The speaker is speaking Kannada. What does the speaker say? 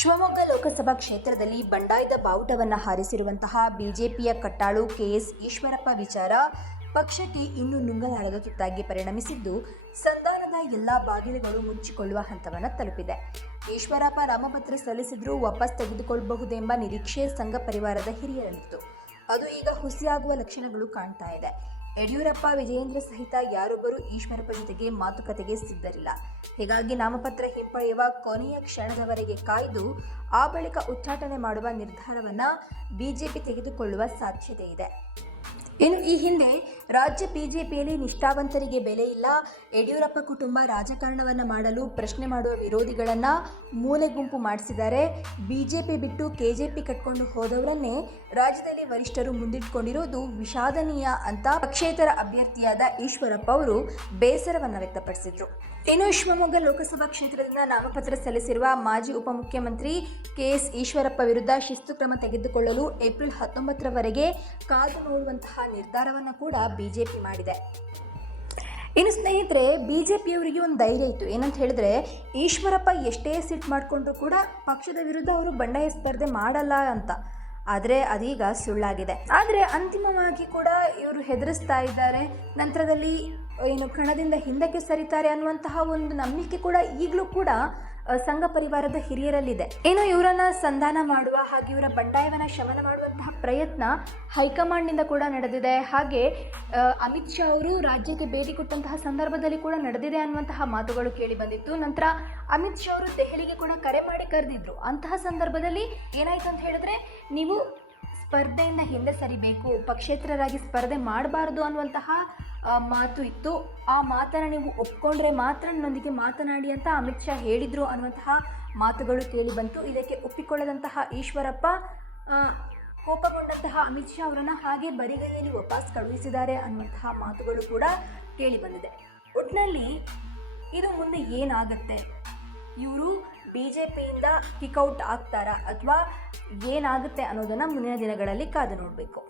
ಶಿವಮೊಗ್ಗ ಲೋಕಸಭಾ ಕ್ಷೇತ್ರದಲ್ಲಿ ಬಂಡಾಯದ ಬಾವುಟವನ್ನು ಹಾರಿಸಿರುವಂತಹ ಬಿಜೆಪಿಯ ಕಟ್ಟಾಳು ಕೆಎಸ್ ಈಶ್ವರಪ್ಪ ವಿಚಾರ ಪಕ್ಷಕ್ಕೆ ಇನ್ನೂ ನುಂಗಲಾರದ ತುತ್ತಾಗಿ ಪರಿಣಮಿಸಿದ್ದು, ಸಂಧಾನದ ಎಲ್ಲಾ ಬಾಗಿಲುಗಳು ಮುಚ್ಚಿಕೊಳ್ಳುವ ಹಂತವನ್ನು ತಲುಪಿದೆ. ಈಶ್ವರಪ್ಪ ನಾಮಪತ್ರ ಸಲ್ಲಿಸಿದ್ರೂ ವಾಪಸ್ ತೆಗೆದುಕೊಳ್ಳಬಹುದೆಂಬ ನಿರೀಕ್ಷೆ ಸಂಘ ಪರಿವಾರದ ಹಿರಿಯರಲ್ಲಿತ್ತು. ಅದು ಈಗ ಹುಸಿಯಾಗುವ ಲಕ್ಷಣಗಳು ಕಾಣ್ತಾ ಇದೆ. ಯಡಿಯೂರಪ್ಪ, ವಿಜಯೇಂದ್ರ ಸಹಿತ ಯಾರೊಬ್ಬರೂ ಈಶ್ವರಪ್ಪ ಜೊತೆಗೆ ಮಾತುಕತೆಗೆ ಸಿದ್ಧರಿಲ್ಲ. ಹೀಗಾಗಿ ನಾಮಪತ್ರ ಹಿಂಪಡೆಯುವ ಕೊನೆಯ ಕ್ಷಣದವರೆಗೆ ಕಾಯ್ದು ಆ ಬಳಿಕ ಉಚ್ಚಾಟನೆ ಮಾಡುವ ನಿರ್ಧಾರವನ್ನು ಬಿಜೆಪಿ ತೆಗೆದುಕೊಳ್ಳುವ ಸಾಧ್ಯತೆ ಇದೆ. ಇನ್ನು ಈ ಹಿಂದೆ ರಾಜ್ಯ ಬಿಜೆಪಿಯಲ್ಲಿ ನಿಷ್ಠಾವಂತರಿಗೆ ಬೆಲೆ ಇಲ್ಲ, ಯಡಿಯೂರಪ್ಪ ಕುಟುಂಬ ರಾಜಕಾರಣವನ್ನು ಮಾಡಲು ಪ್ರಶ್ನೆ ಮಾಡುವ ವಿರೋಧಿಗಳನ್ನು ಮೂಲೆ ಗುಂಪು ಮಾಡಿಸಿದ್ದಾರೆ, ಬಿಜೆಪಿ ಬಿಟ್ಟು ಕೆಜೆಪಿ ಕಟ್ಕೊಂಡು ಹೋದವರನ್ನೇ ರಾಜ್ಯದಲ್ಲಿ ವರಿಷ್ಠರು ಮುಂದಿಟ್ಕೊಂಡಿರೋದು ವಿಷಾದನೀಯ ಅಂತ ಪಕ್ಷೇತರ ಅಭ್ಯರ್ಥಿಯಾದ ಈಶ್ವರಪ್ಪ ಅವರು ಬೇಸರವನ್ನು ವ್ಯಕ್ತಪಡಿಸಿದರು. ಇನ್ನು ಶಿವಮೊಗ್ಗ ಲೋಕಸಭಾ ಕ್ಷೇತ್ರದಿಂದ ನಾಮಪತ್ರ ಸಲ್ಲಿಸಿರುವ ಮಾಜಿ ಉಪಮುಖ್ಯಮಂತ್ರಿ ಕೆಎಸ್ ಈಶ್ವರಪ್ಪ ವಿರುದ್ಧ ಶಿಸ್ತು ಕ್ರಮ ತೆಗೆದುಕೊಳ್ಳಲು ಏಪ್ರಿಲ್ 19ರವರೆಗೆ ಕಾದು ನೋಡುವಂತಹ ನಿರ್ಧಾರವನ್ನು ಕೂಡ ಬಿಜೆಪಿ ಮಾಡಿದೆ. ಇನ್ನು ಸ್ನೇಹಿತರೆ, ಬಿಜೆಪಿಯವರಿಗೆ ಒಂದು ಧೈರ್ಯ ಇತ್ತು. ಏನಂತ ಹೇಳಿದ್ರೆ, ಈಶ್ವರಪ್ಪ ಎಷ್ಟೇ ಸಿಟ್ ಮಾಡಿಕೊಂಡ್ರು ಕೂಡ ಪಕ್ಷದ ವಿರುದ್ಧ ಅವರು ಬಂಡಾಯ ಸ್ಪರ್ಧೆ ಮಾಡಲ್ಲ ಅಂತ. ಆದರೆ ಅದೀಗ ಸುಳ್ಳಾಗಿದೆ. ಆದರೆ ಅಂತಿಮವಾಗಿ ಕೂಡ ಇವರು ಹೆದರಿಸ್ತಾ ಇದ್ದಾರೆ. ನಂತರದಲ್ಲಿ ಕಣದಿಂದ ಹಿಂದಕ್ಕೆ ಸರಿತಾರೆ ಅನ್ನುವಂತಹ ಒಂದು ನಂಬಿಕೆ ಕೂಡ ಈಗಲೂ ಕೂಡ ಸಂಘ ಪರಿವಾರದ ಹಿರಿಯರಲ್ಲಿದೆ. ಇನ್ನು ಇವರನ್ನ ಸಂಧಾನ ಮಾಡುವ ಹಾಗೆ ಇವರ ಬಂಡಾಯವನ್ನು ಶಮನ ಮಾಡುವಂತಹ ಪ್ರಯತ್ನ ಹೈಕಮಾಂಡ್ನಿಂದ ಕೂಡ ನಡೆದಿದೆ. ಹಾಗೆ ಅಮಿತ್ ಶಾ ಅವರು ರಾಜ್ಯಕ್ಕೆ ಭೇಟಿ ಕೊಟ್ಟಂತಹ ಸಂದರ್ಭದಲ್ಲಿ ಕೂಡ ನಡೆದಿದೆ ಅನ್ನುವಂತಹ ಮಾತುಗಳು ಕೇಳಿ ಬಂದಿತ್ತು. ನಂತರ ಅಮಿತ್ ಶಾ ಅವರು ದೆಹಲಿಗೆ ಕೂಡ ಕರೆ ಮಾಡಿ ಕರೆದಿದ್ರು. ಅಂತಹ ಸಂದರ್ಭದಲ್ಲಿ ಏನಾಯ್ತು ಅಂತ ಹೇಳಿದ್ರೆ, ನೀವು ಸ್ಪರ್ಧೆಯಿಂದ ಹಿಂದೆ ಸರಿಬೇಕು, ಪಕ್ಷೇತರರಾಗಿ ಸ್ಪರ್ಧೆ ಮಾಡಬಾರ್ದು ಅನ್ನುವಂತಹ ಮಾತು ಇತ್ತು. ಆ ಮಾತನ್ನು ನೀವು ಒಪ್ಕೊಂಡ್ರೆ ಮಾತ್ರ ನನ್ನೊಂದಿಗೆ ಮಾತನಾಡಿ ಅಂತ ಅಮಿತ್ ಶಾ ಹೇಳಿದರು ಅನ್ನುವಂತಹ ಮಾತುಗಳು ಕೇಳಿ ಬಂತು. ಇದಕ್ಕೆ ಒಪ್ಪಿಕೊಳ್ಳದಂತಹ ಈಶ್ವರಪ್ಪ ಕೋಪಗೊಂಡಂತಹ ಅಮಿತ್ ಶಾ ಅವರನ್ನು ಹಾಗೆ ಬರಿಗೈಯಲ್ಲಿ ವಾಪಸ್ ಕಳುಹಿಸಿದ್ದಾರೆ ಅನ್ನುವಂತಹ ಮಾತುಗಳು ಕೂಡ ಕೇಳಿ ಬಂದಿದೆ. ಒಟ್ಟಿನಲ್ಲಿ ಇದು ಮುಂದೆ ಏನಾಗುತ್ತೆ, ಇವರು ಬಿಜೆಪಿಯಿಂದ ಕಿಕ್ಔಟ್ ಆಗ್ತಾರಾ ಅಥವಾ ಏನಾಗುತ್ತೆ ಅನ್ನೋದನ್ನು ಮುಂದಿನ ದಿನಗಳಲ್ಲಿ ಕಾದು ನೋಡಬೇಕು.